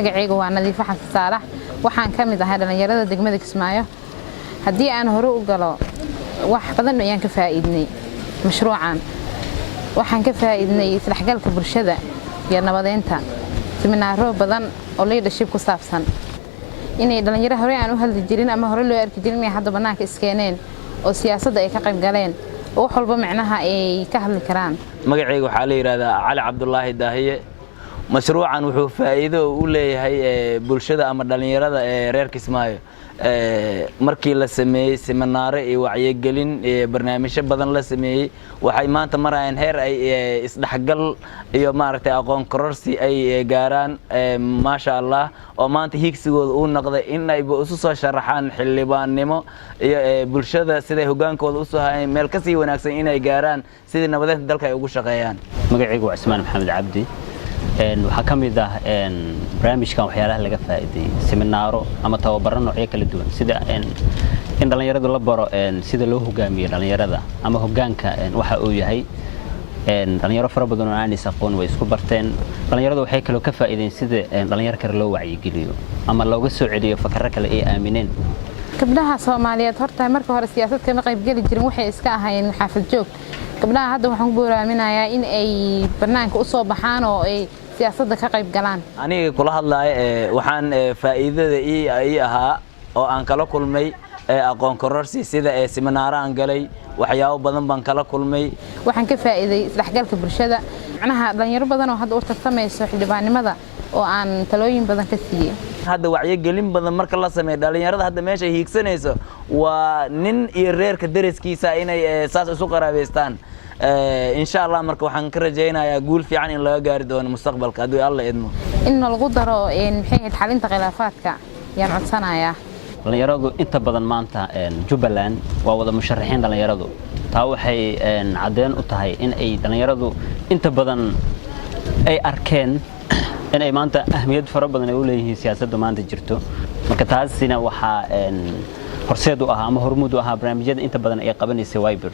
magacaygu waa Nadiifo Xasan Saalax waxaan ka mid ahay dhalinyarada degmada Kismaayo haddii aan hore u galo wax badan ayaan ka faa'iidnay mashruucan waxaan ka faa'iidnay isdhexgalka bulshada iyo nabadeynta seminaaro badan oo leadership ku saabsan inay dhalinyaro hore aan u hadli jirin ama hore loo arki jirin inay hadda banaanka iskeeneen oo siyaasadda ay ka qayb galeen oo wax walba macnaha ay ka hadli karaan magacaygu waxa la yiraahdaa Cali Cabdullaahi Daahiye mashruucan wuxuu faa'iido u leeyahay bulshada ama dhalinyarada reer Kismaayo markii la sameeyay seminaaro iyo wacyigelin barnaamijyo badan la sameeyay waxay maanta marayaan heer ay isdhexgal iyo maaragtay aqoon kororsi ay gaaraan ma sha Allah oo maanta higsigooda uu noqday in ay isu soo sharaxaan xildhibaannimo iyo bulshada sida hogaankooda u soo hayeen meel ka sii wanaagsan inay gaaraan sidii nabadeynta dalka ay ugu shaqeeyaan magacaygu waa Ismaan Maxamed Cabdi waxaa ka mid ah barnaamijkan waxyaalaha laga faa'iiday seminaaro ama tababaro noocyo kala duwan sida in dhalinyaradu la baro sida loo hogaamiyo dhalinyarada ama hogaanka waxa uu yahay dhalinyaro fara badan oo aan aqoon way isku barteen dhalinyaradu waxay kale ka faa'iideen sida dhalinyaro kale loo wacyigeliyo ama looga soo celiyo fakar kale ay aamineen gabdhaha Soomaaliyeed horta marka hore siyaasadda kama qayb gali jirin waxay iska ahaayeen xaafad joog gabdhaha hadda waxaan ku booraaminayaa in ay barnaamijka u soo baxaan oo ay siyaasadda ka qayb galaan aniga kula hadlaay waxaan faa'iidada ii ahaa oo aan kala kulmay aqoon kororsi sida seminaaro aan galay waxyaabo badan baan kala kulmay waxaan ka faa'iiday isdhexgalka bulshada macnaha dhalinyaro badan oo hadda u tartamayso xildhibaannimada oo aan talooyin badan ka siiyay hadda wacyigelin badan marka la sameeyo dhalinyarada hadda meesha hiigsanayso waa nin iyo reerka dariskiisa inay saas isu qaraabeystaan insha Allah marka waxaan ka rajaynayaa guul fiican in laga gaari doono mustaqbalka haddii Allah idmo in lagu daro maxay xalinta khilaafaadka yaan codsanayaa dhalinyaradu inta badan maanta Jubbaland waa wada musharaxiin dhalinyaradu taa waxay cadeen u tahay in ay dhalinyaradu inta badan ay arkeen in ay maanta ahmiyad fara badan u leeyihiin siyaasadda maanta jirto marka taasina waxa horseed u ah ama hormuud u ah barnaamijyada inta badan ay qabanaysa Wiber